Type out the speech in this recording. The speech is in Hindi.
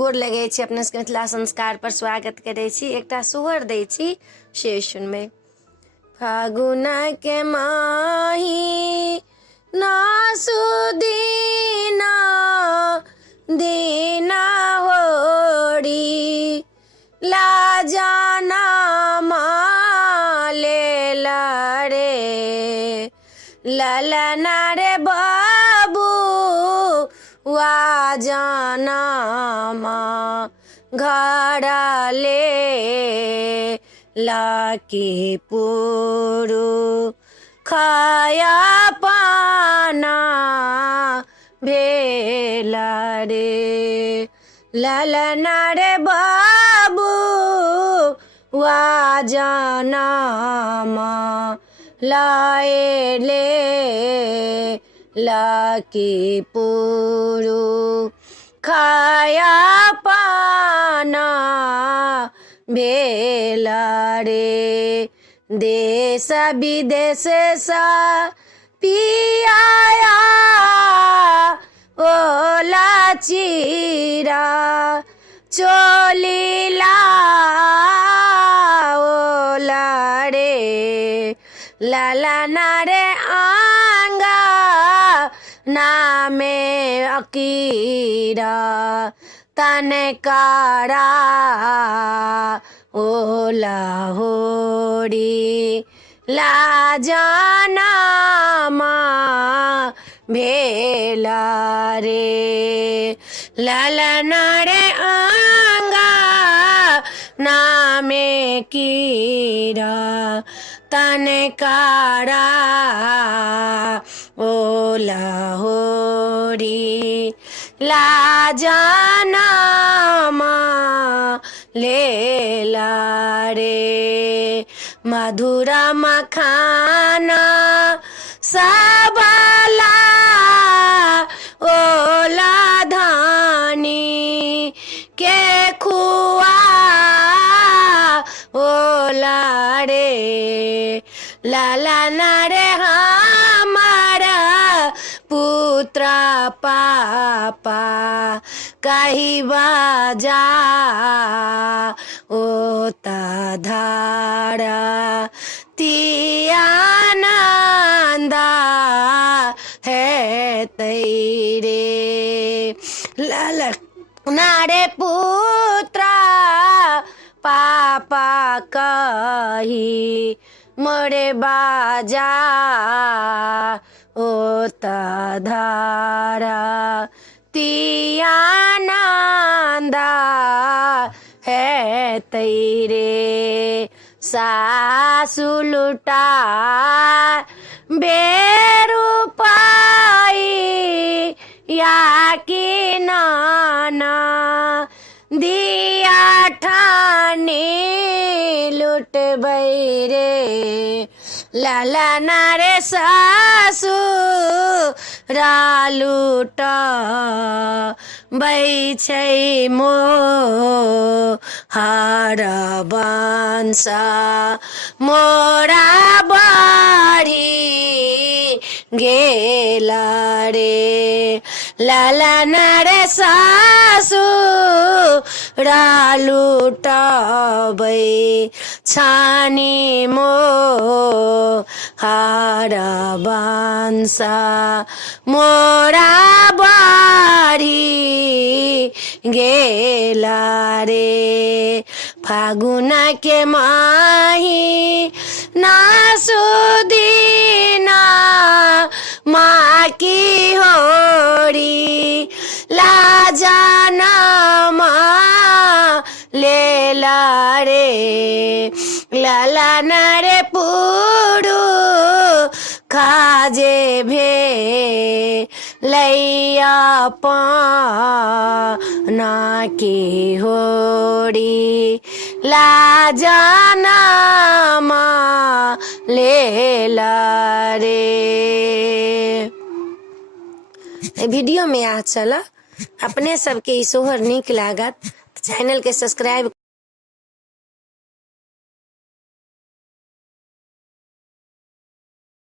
गोर लगै छी अपने सबके मिथिला संस्कार पर स्वागत करै छी। एकटा सोहर दै छी से सुनबै। फागुन के माही ना सुदीना दीना होड़ी लाजाना माले रे ललना रे बाबू वा जाना माँ घड़ाले लाके पुरु खाया पाना भेला रे ललना रे बाबू वा जाना माँ लाए ले लाके पुरु खाया पाना भेला रे देश विदेश सा पियाया ओला चीरा चोलीला ओला रे ललना रे आंगा नामे अकीरा तनकारा ओला होड़ी लाजाना माँ भेला रे ललना रे आंगा नामे कीरा तनकारा ओला होड़ी लाजाना माँ लेला रे मधुरा मखाना सबला ओला धानी के खुआ ओला रे ललना रे हमारा पुत्र पापा कही बाजा ओता धारा तियानंदा है तेरे ललना रे पुत्र पापा कही मोरे बाजा ओता धारा तियानंदा है तेरे सासु लुटा बेरूपाई या की नाना दिया ठानी लुट बैरे ललना रे सासु रालुट बै छै मो हार बांसा मोरा बाढ़ी गेला रे ललना रे सासु रालुट बै छानी मो हार बांसा मोरा बाढ़ी गेला रे फागुन के माही ना सुदीना माँ की होड़ी लाजाना माँ लेला रे ललना रे पुरु खाजे भे लैया पाना की होड़ी लाजाना माँ लेला रे। वीडियो में आ चला अपने सबके ई सोहर नीक लागत चैनल के सब्सक्राइब